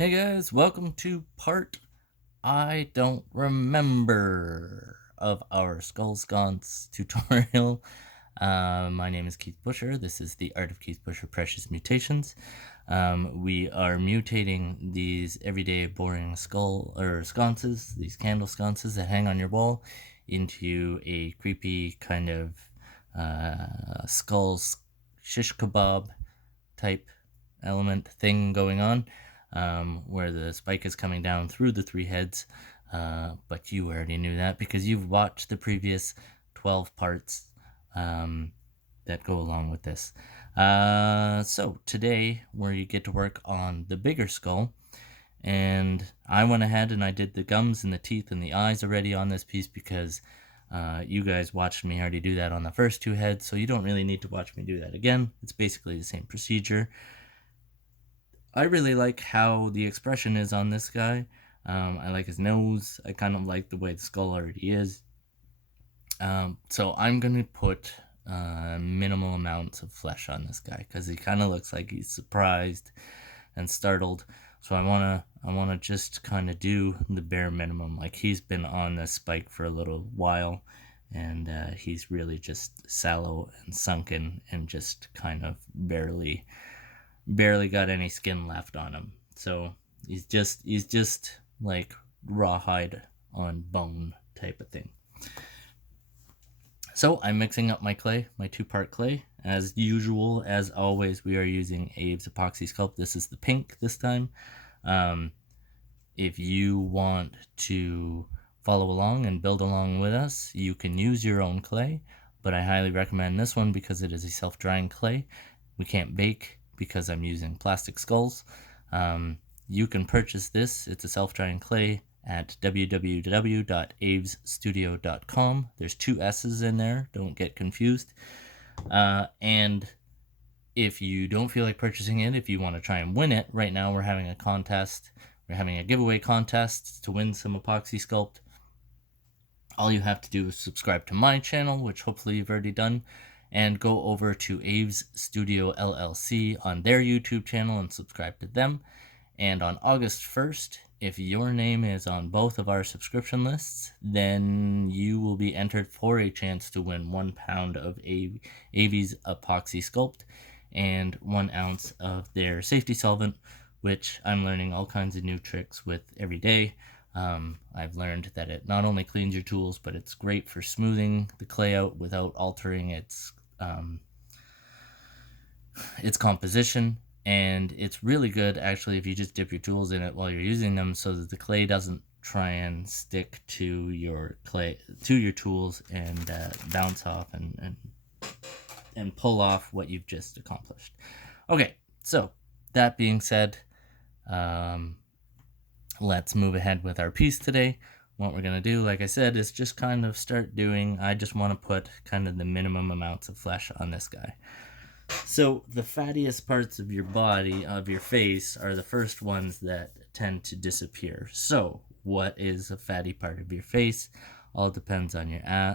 Hey guys, welcome to part I don't remember of our Sconce tutorial. My name is Keith Busher. This is the Art of Keith Busher Precious Mutations. We are mutating these everyday boring sconces, these candle sconces that hang on your wall, into a creepy kind of skull shish kebab type element thing going on, where the spike is coming down through the three heads, but you already knew that because you've watched the previous 12 parts that go along with this. So today we get to work on the bigger skull, and I went ahead and I did the gums and the teeth and the eyes already on this piece because you guys watched me already do that on the first two heads, so you don't really need to watch me do that again. It's basically the same procedure. I really like how the expression is on this guy. I like his nose. I kind of like the way the skull already is. So I'm going to put minimal amounts of flesh on this guy because he kind of looks like he's surprised and startled. So I wanna just kind of do the bare minimum. Like, he's been on this spike for a little while, and he's really just sallow and sunken and just kind of barely got any skin left on him. So he's just like rawhide on bone type of thing. So I'm mixing up my clay, my 2-part clay. As usual, as always, we are using Abe's Epoxy Sculpt. This is the pink this time. If you want to follow along and build along with us, you can use your own clay, but I highly recommend this one because it is a self-drying clay. We can't bake because I'm using plastic skulls. You can purchase this. It's a self-drying clay at www.avesstudio.com. There's 2 S's in there. Don't get confused. And if you don't feel like purchasing it, if you want to try and win it, right now we're having a contest. We're having a giveaway contest to win some epoxy sculpt. All you have to do is subscribe to my channel, which hopefully you've already done, and go over to Aves Studio LLC on their YouTube channel and subscribe to them. And on August 1st, if your name is on both of our subscription lists, then you will be entered for a chance to win 1 pound of Aves Epoxy Sculpt and 1 ounce of their safety solvent, which I'm learning all kinds of new tricks with every day. I've learned that it not only cleans your tools, but it's great for smoothing the clay out without altering its composition. And it's really good, actually, if you just dip your tools in it while you're using them so that the clay doesn't try and stick to your tools and bounce off and pull off what you've just accomplished. Okay, so that being said, let's move ahead with our piece today. What we're going to do, like I said, is just kind of start doing, I just want to put kind of the minimum amounts of flesh on this guy. So the fattiest parts of your body, of your face, are the first ones that tend to disappear. So what is a fatty part of your face? All depends on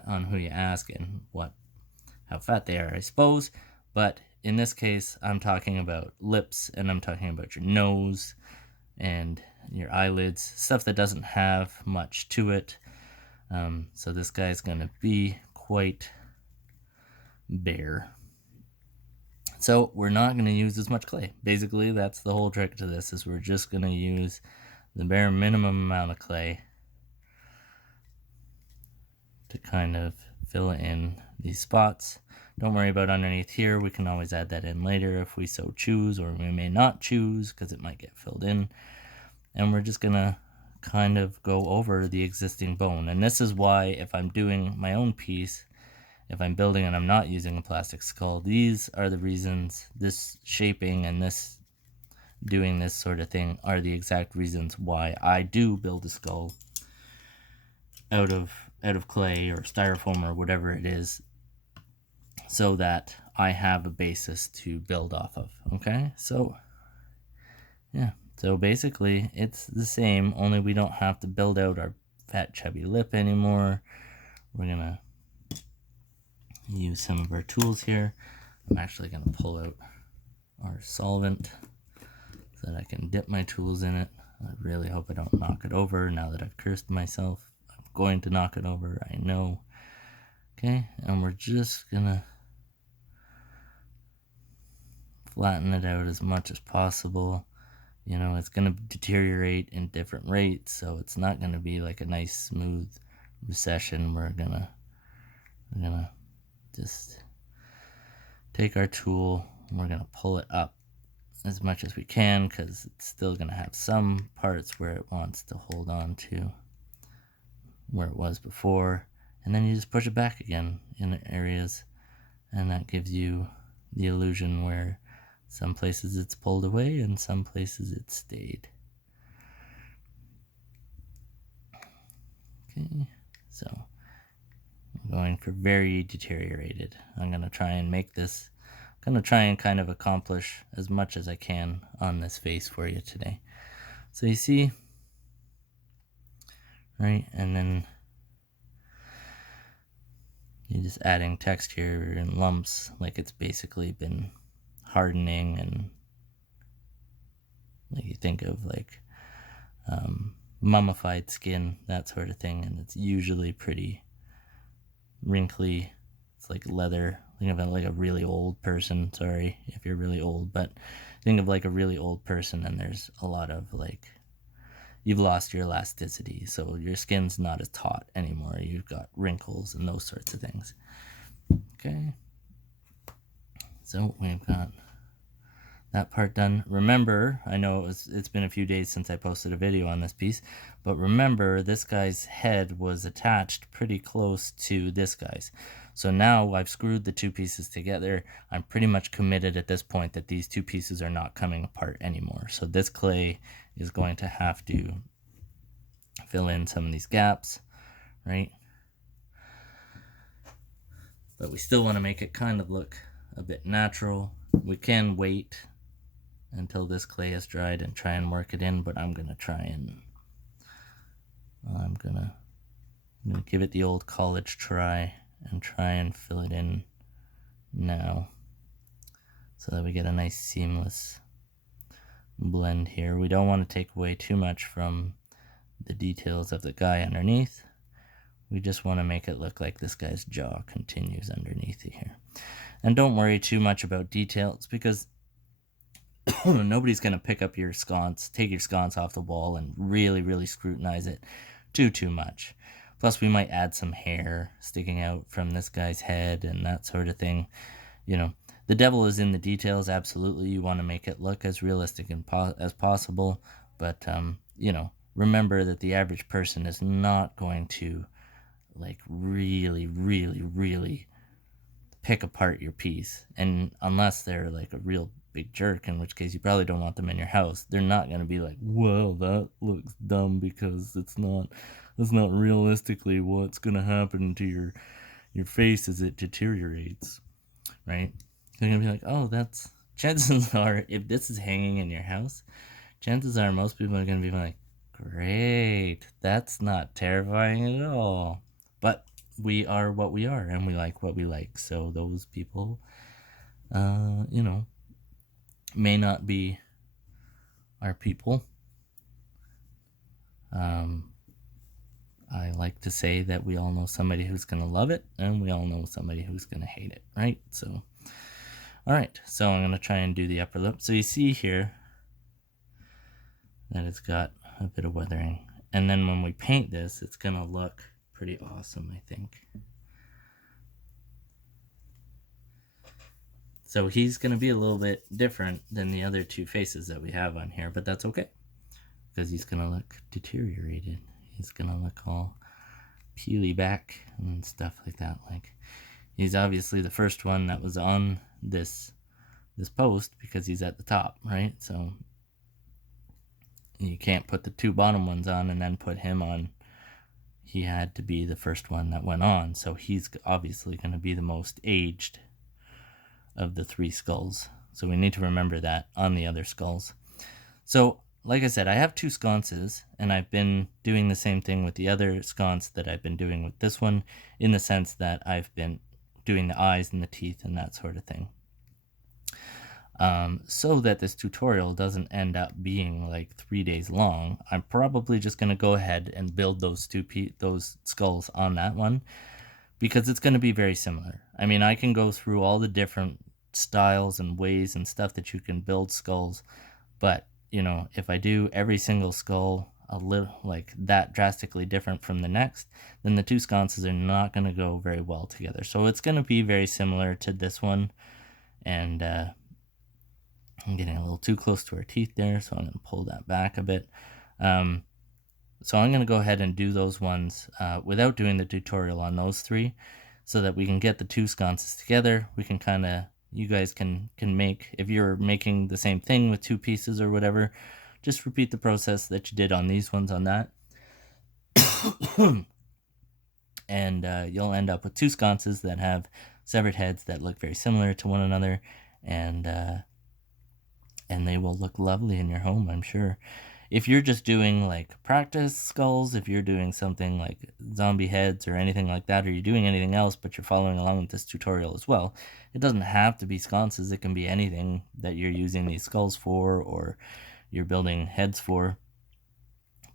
on who you ask and how fat they are, I suppose. But in this case, I'm talking about lips, and I'm talking about your nose and your eyelids, stuff that doesn't have much to it. So this guy's gonna be quite bare. So we're not going to use as much clay. Basically, that's the whole trick to this, is we're just going to use the bare minimum amount of clay to kind of fill in these spots. Don't worry about underneath here. We can always add that in later if we so choose, or we may not choose because it might get filled in. And we're just going to kind of go over the existing bone. And this is why, if I'm doing my own piece, if I'm building and I'm not using a plastic skull, these are the reasons. This shaping and this doing this sort of thing are the exact reasons why I do build a skull out of clay or styrofoam or whatever it is, so that I have a basis to build off of. Okay, so yeah, so basically it's the same, only we don't have to build out our fat chubby lip anymore. We're gonna use some of our tools here. I'm actually going to pull out our solvent so so that I can dip my tools in it. I really hope I don't knock it over now that I've cursed myself. I'm going to knock it over, I know. Okay, and we're just gonna flatten it out as much as possible. You know, it's gonna deteriorate in different rates, so it's not gonna be like a nice smooth recession. We're gonna just take our tool and we're gonna pull it up as much as we can, because it's still gonna have some parts where it wants to hold on to where it was before, and then you just push it back again in areas, and that gives you the illusion where some places it's pulled away and some places it stayed. Okay, so I'm going for very deteriorated. I'm going to try and make this, I'm going to try and kind of accomplish as much as I can on this face for you today. So you see, right, and then you're just adding texture and lumps, like it's basically been hardening, and like you think of like mummified skin, that sort of thing, and it's usually pretty wrinkly. It's like leather. Think of it like a really old person. Sorry if you're really old, but think of like a really old person, and there's a lot of like, you've lost your elasticity, so your skin's not as taut anymore. You've got wrinkles and those sorts of things. Okay, so we've got that part done. Remember, I know it's been a few days since I posted a video on this piece, but remember this guy's head was attached pretty close to this guy's. So now I've screwed the two pieces together. I'm pretty much committed at this point that these two pieces are not coming apart anymore. So this clay is going to have to fill in some of these gaps, right? But we still want to make it kind of look a bit natural. We can wait until this clay is dried and try and work it in, but I'm gonna give it the old college try and try and fill it in now so that we get a nice seamless blend here. We don't want to take away too much from the details of the guy underneath. We just want to make it look like this guy's jaw continues underneath here. And don't worry too much about details, because nobody's going to pick up your sconce, take your sconce off the wall and really scrutinize it too much. Plus we might add some hair sticking out from this guy's head and that sort of thing. You know, the devil is in the details. Absolutely, you want to make it look as realistic as possible, but you know, remember that the average person is not going to like really pick apart your piece, and unless they're like a real big jerk, in which case you probably don't want them in your house. They're not going to be like, well, that looks dumb because that's not realistically what's going to happen to your face as it deteriorates, right? They're going to be like, oh, that's, chances are, if this is hanging in your house, chances are most people are going to be like, great, that's not terrifying at all. But we are what we are, and we like what we like, so those people, you know, may not be our people. I like to say that we all know somebody who's going to love it, and we all know somebody who's going to hate it, right? So, all right, so I'm going to try and do the upper lip. So you see here that it's got a bit of weathering, and then when we paint this, it's going to look pretty awesome, I think. So he's going to be a little bit different than the other two faces that we have on here, but that's okay, because he's going to look deteriorated. He's going to look all peely back and stuff like that. Like, he's obviously the first one that was on this post because he's at the top, right? So you can't put the two bottom ones on and then put him on. He had to be the first one that went on, so he's obviously going to be the most aged of the three skulls. So we need to remember that on the other skulls. So like I said, I have two sconces, and I've been doing the same thing with the other sconce that I've been doing with this one, in the sense that I've been doing the eyes and the teeth and that sort of thing. So that this tutorial doesn't end up being like 3 days long, I'm probably just going to go ahead and build those skulls on that one, because it's going to be very similar. I mean, I can go through all the different styles and ways and stuff that you can build skulls, but if I do every single skull a little like that drastically different from the next, then the two sconces are not going to go very well together. So it's going to be very similar to this one, and I'm getting a little too close to our teeth there, so I'm going to pull that back a bit. So I'm going to go ahead and do those ones without doing the tutorial on those three, so that we can get the two sconces together. We can kind of, you guys can make, if you're making the same thing with two pieces or whatever, just repeat the process that you did on these ones on that. And you'll end up with two sconces that have severed heads that look very similar to one another, and they will look lovely in your home, I'm sure. If you're just doing like practice skulls, if you're doing something like zombie heads or anything like that, or you're doing anything else but you're following along with this tutorial as well, it doesn't have to be sconces. It can be anything that you're using these skulls for, or you're building heads for.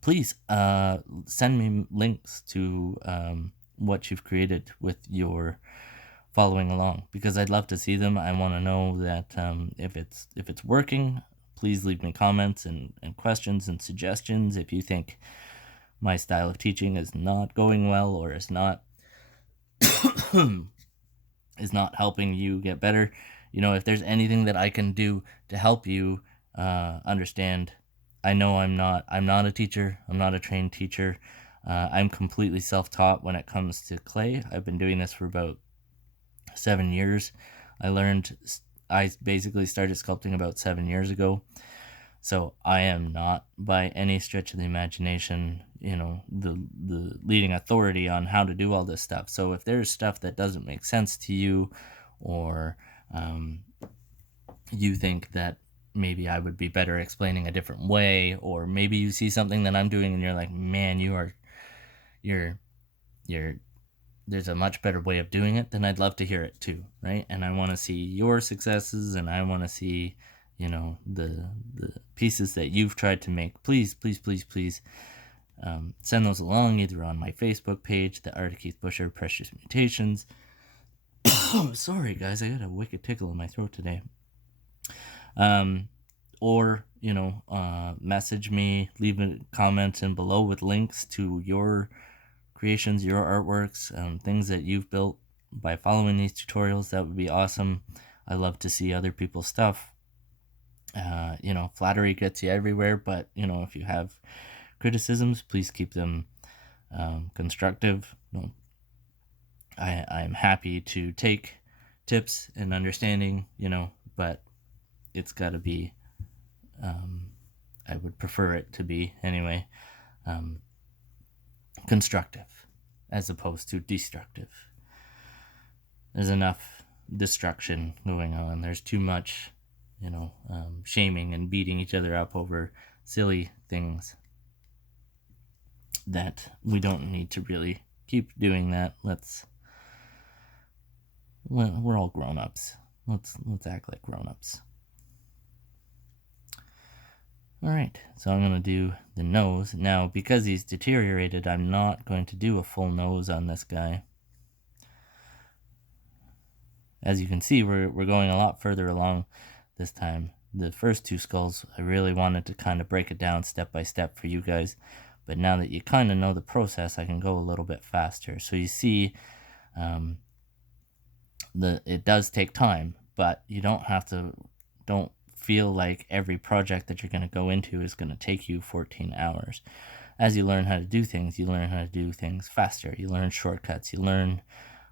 Please send me links to what you've created with your following along, because I'd love to see them. I want to know that if it's working. Please leave me comments and questions and suggestions if you think my style of teaching is not going well, or is not is not helping you get better. If there's anything that I can do to help you understand. I know I'm not a teacher. I'm not a trained teacher. I'm completely self-taught when it comes to clay. I've been doing this for about 7 years. I basically started sculpting about 7 years ago. So I am not by any stretch of the imagination, the leading authority on how to do all this stuff. So if there's stuff that doesn't make sense to you, or you think that maybe I would be better explaining a different way, or maybe you see something that I'm doing and you're like, man, you're there's a much better way of doing it, then I'd love to hear it too, right? And I want to see your successes, and I want to see, the pieces that you've tried to make. Please, please, please, please send those along, either on my Facebook page, The Art of Keith Busher, Precious Mutations. Oh, sorry guys, I got a wicked tickle in my throat today. Or message me, leave a comment in below with links to your creations, your artworks, things that you've built by following these tutorials. That would be awesome. I love to see other people's stuff. Flattery gets you everywhere, but if you have criticisms, please keep them constructive. I'm happy to take tips and understanding, but it's got to be, I would prefer it to be anyway, constructive as opposed to destructive. There's enough destruction going on. There's too much, shaming and beating each other up over silly things that we don't need to really keep doing that. We're all grown-ups. Let's act like grown-ups. Alright, so I'm going to do the nose. Now, because he's deteriorated, I'm not going to do a full nose on this guy. As you can see, we're going a lot further along this time. The first two skulls, I really wanted to kind of break it down step by step for you guys. But now that you kind of know the process, I can go a little bit faster. So you see, it does take time, but you don't feel like every project that you're going to go into is going to take you 14 hours. As you learn how to do things, you learn how to do things faster. You learn shortcuts.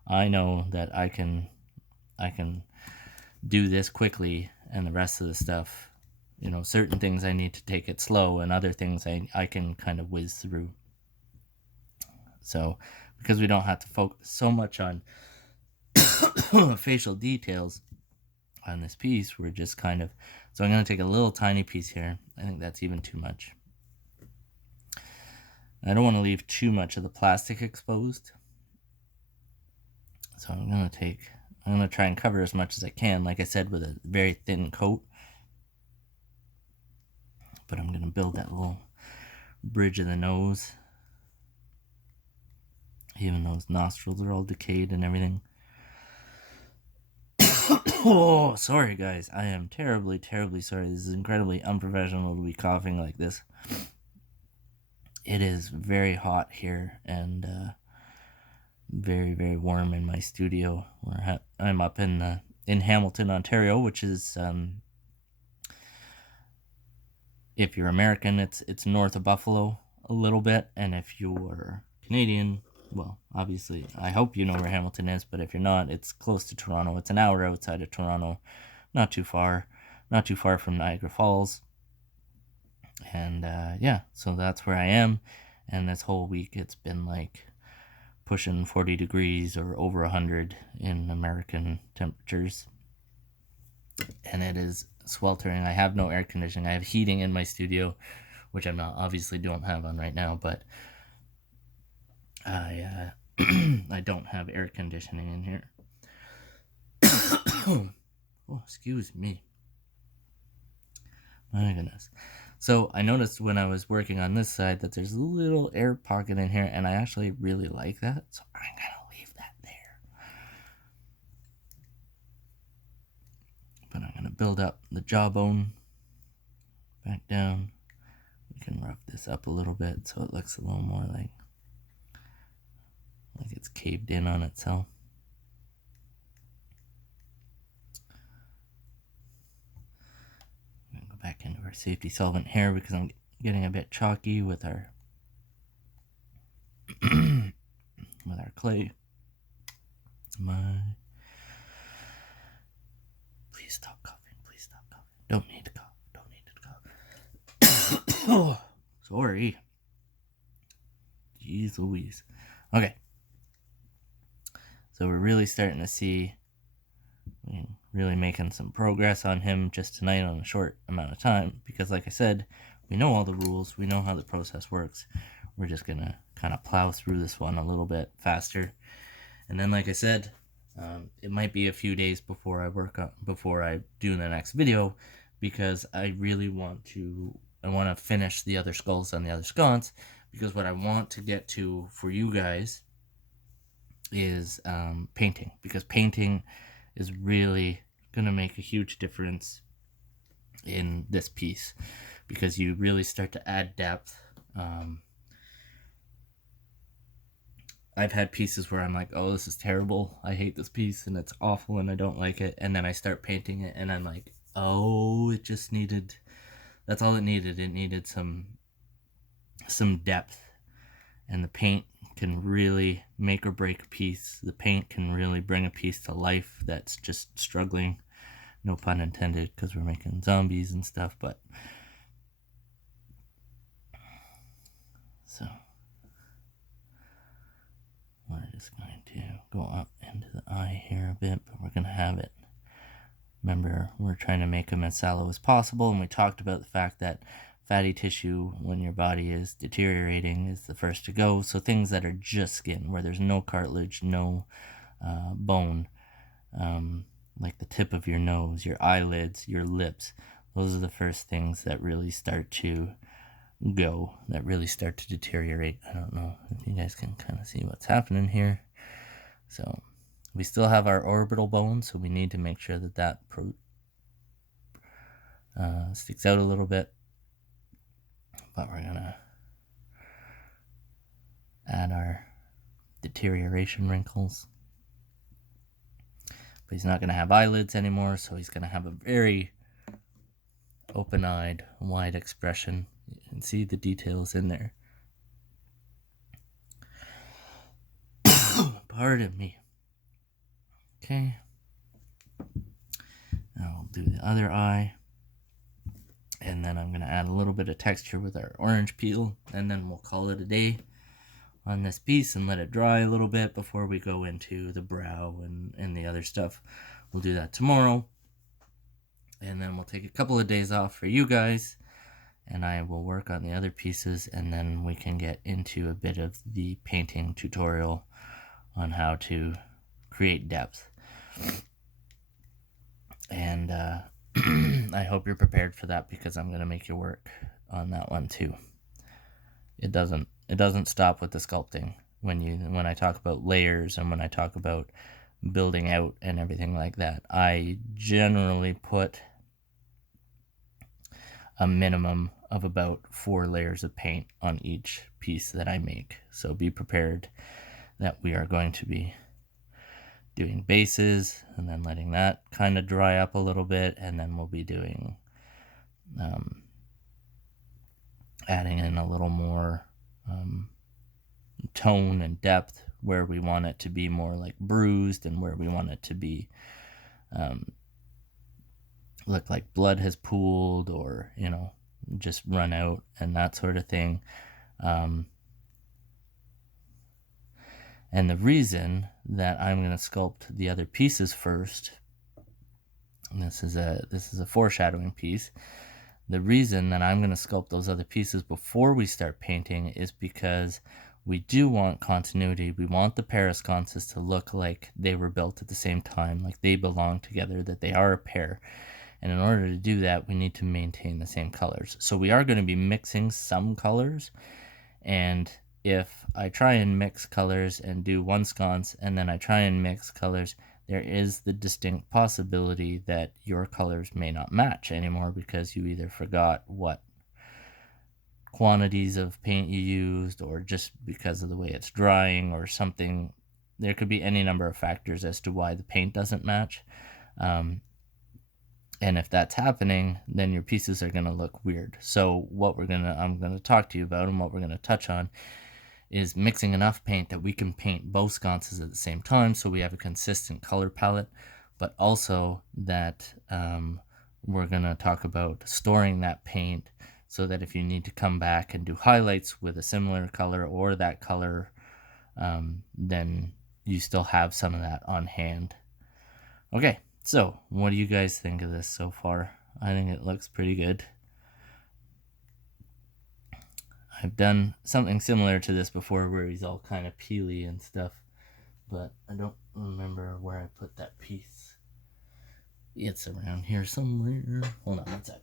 I know that I can do this quickly, and the rest of the stuff, certain things I need to take it slow, and other things I can kind of whiz through. So because we don't have to focus so much on facial details on this piece, we're just kind of, so I'm going to take a little tiny piece here. I think that's even too much. I don't want to leave too much of the plastic exposed, so I'm going to take I'm going to try and cover as much as I can, like I said, with a very thin coat. But I'm going to build that little bridge of the nose. Even those nostrils are all decayed and everything. Oh, sorry guys. I am terribly, terribly sorry. This is incredibly unprofessional to be coughing like this. It is very hot here and very, very warm in my studio. I'm up in Hamilton, Ontario, which is, if you're American, it's north of Buffalo a little bit, and if you're Canadian, well, obviously, I hope you know where Hamilton is, but if you're not, it's close to Toronto. It's an hour outside of Toronto, not too far from Niagara Falls. And yeah, so that's where I am. And this whole week it's been like pushing 40 degrees or over 100 in American temperatures. And it is sweltering. I have no air conditioning. I have heating in my studio, which I'm not obviously don't have on right now, but I I don't have air conditioning in here. Oh, excuse me. My goodness. So I noticed when I was working on this side that there's a little air pocket in here, and I actually really like that, so I'm gonna leave that there. But I'm gonna build up the jawbone back down. We can rough this up a little bit so it looks a little more like it's caved in on itself. I'm gonna go back into our safety solvent here because I'm getting a bit chalky with our with our clay. Please stop coughing. Please stop coughing. Don't need to cough. Don't need to cough. Oh, sorry. Jeez Louise. Okay. So we're really starting to see, really making some progress on him just tonight on a short amount of time. Because like I said, we know all the rules. We know how the process works. We're just going to kind of plow through this one a little bit faster. And then, like I said, it might be a few days before I do the next video, because I really want to finish the other skulls on the other sconce, because what I want to get to for you guys is painting, because painting is really going to make a huge difference in this piece, because you really start to add depth. I've had pieces where I'm like, oh, this is terrible, I hate this piece and it's awful and I don't like it, and then I start painting it and I'm like, oh, it just needed, that's all it needed. It needed some depth, and the paint can really make or break a piece. The paint can really bring a piece to life that's just struggling, no pun intended, because we're making zombies and stuff. But so we're just going to go up into the eye here a bit, but we're going to have it, remember, we're trying to make them as shallow as possible, and we talked about the fact that fatty tissue, when your body is deteriorating, is the first to go. So things that are just skin, where there's no cartilage, no bone, like the tip of your nose, your eyelids, your lips, those are the first things that really start to go, that really start to deteriorate. I don't know if you guys can kind of see what's happening here. So we still have our orbital bone, so we need to make sure that sticks out a little bit. But we're gonna add our deterioration wrinkles. But he's not gonna have eyelids anymore, so he's gonna have a very open-eyed, wide expression. You can see the details in there. Pardon me. Okay. Now we'll do the other eye. And then I'm going to add a little bit of texture with our orange peel, and then we'll call it a day on this piece and let it dry a little bit before we go into the brow and the other stuff. We'll do that tomorrow, and then we'll take a couple of days off for you guys, and I will work on the other pieces, and then we can get into a bit of the painting tutorial on how to create depth. And I hope you're prepared for that, because I'm going to make you work on that one too. It doesn't stop with the sculpting. When I talk about layers and when I talk about building out and everything like that, I generally put a minimum of about 4 layers of paint on each piece that I make. So be prepared that we are going to be doing bases and then letting that kind of dry up a little bit, and then we'll be doing adding in a little more tone and depth where we want it to be more like bruised, and where we want it to be look like blood has pooled, or just run out and that sort of thing. And the reason that I'm going to sculpt the other pieces first, and this is a foreshadowing piece. The reason that I'm going to sculpt those other pieces before we start painting is because we do want continuity. We want the pair of sconces to look like they were built at the same time, like they belong together, that they are a pair. And in order to do that, we need to maintain the same colors. So we are going to be mixing some colors, and if I try and mix colors and do one sconce and then I try and mix colors, there is the distinct possibility that your colors may not match anymore, because you either forgot what quantities of paint you used, or just because of the way it's drying or something. There could be any number of factors as to why the paint doesn't match. And if that's happening, then your pieces are going to look weird. So what I'm going to talk to you about, and what we're going to touch on, is mixing enough paint that we can paint both sconces at the same time, so we have a consistent color palette, but also that we're going to talk about storing that paint so that if you need to come back and do highlights with a similar color or that color, then you still have some of that on hand. Okay, so what do you guys think of this so far? I think it looks pretty good. I've done something similar to this before where he's all kind of peely and stuff, but I don't remember where I put that piece. It's around here somewhere. Hold on one sec.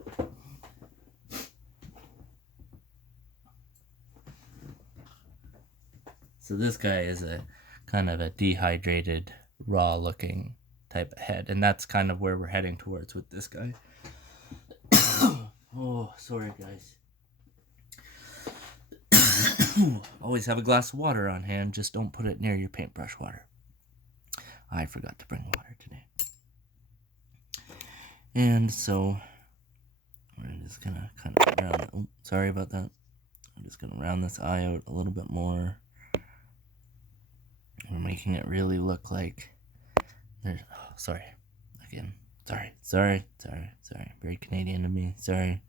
So this guy is a kind of a dehydrated, raw looking type of head, and that's kind of where we're heading towards with this guy. Oh, sorry guys. Always have a glass of water on hand, just don't put it near your paintbrush water. I forgot to bring water today. And so we're just gonna kind of round it. Oh, sorry about that. I'm just gonna round this eye out a little bit more. We're making it really look like there's, oh, sorry. Again. Sorry. Very Canadian of me. Sorry.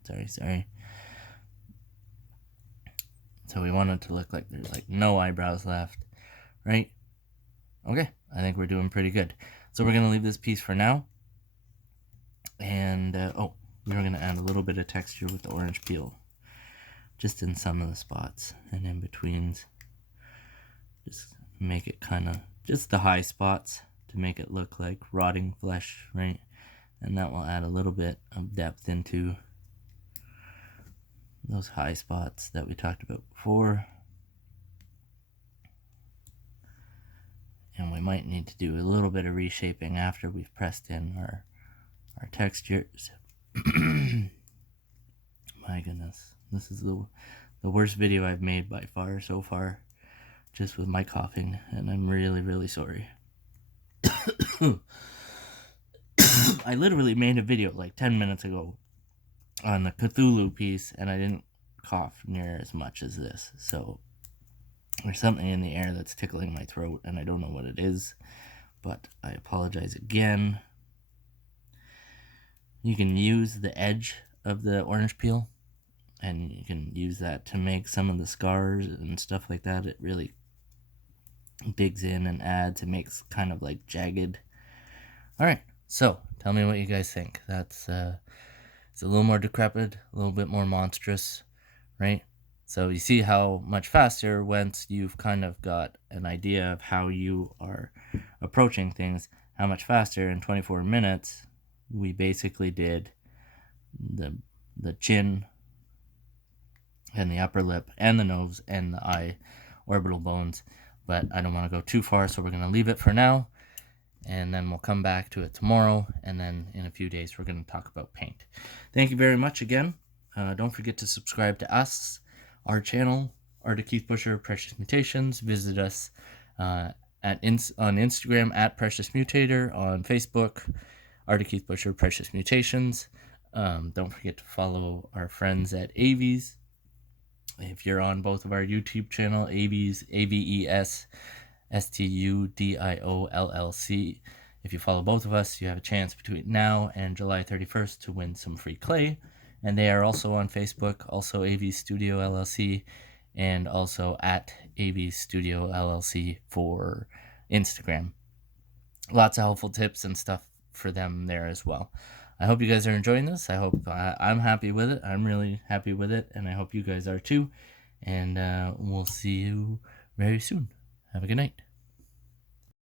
So we want it to look like there's like no eyebrows left, right? Okay, I think we're doing pretty good. So we're gonna leave this piece for now. And, we're gonna add a little bit of texture with the orange peel, just in some of the spots and in betweens. Just make it kind of, just the high spots to make it look like rotting flesh, right? And that will add a little bit of depth into those high spots that we talked about before. And we might need to do a little bit of reshaping after we've pressed in our textures. My goodness, this is the worst video I've made by far so far, just with my coughing, and I'm really sorry. I literally made a video like 10 minutes ago on the Cthulhu piece, and I didn't cough near as much as this. So there's something in the air that's tickling my throat, and I don't know what it is, but I apologize again. You can use the edge of the orange peel, and you can use that to make some of the scars and stuff like that. It really digs in and adds, it makes kind of like jagged. Alright, so tell me what you guys think. That's it's a little more decrepit, a little bit more monstrous, right? So you see how much faster once you've kind of got an idea of how you are approaching things, how much faster. In 24 minutes, we basically did the chin and the upper lip and the nose and the eye orbital bones. But I don't want to go too far, so we're going to leave it for now. And then we'll come back to it tomorrow. And then in a few days, we're going to talk about paint. Thank you very much again. Don't forget to subscribe to us, our channel, Art of Keith Busher, Precious Mutations. Visit us on Instagram at Precious Mutator, on Facebook, Art of Keith Busher, Precious Mutations. Don't forget to follow our friends at Aves. If you're on both of our YouTube channel, Aves, AVES, STUDIOLLC. If you follow both of us, you have a chance between now and July 31st to win some free clay. And they are also on Facebook, also AV Studio LLC, and also at AV Studio LLC for Instagram. Lots of helpful tips and stuff for them there as well. I hope you guys are enjoying this. I hope I'm happy with it. I'm really happy with it, and I hope you guys are too. And we'll see you very soon. Have a good night.